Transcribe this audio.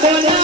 Gracias.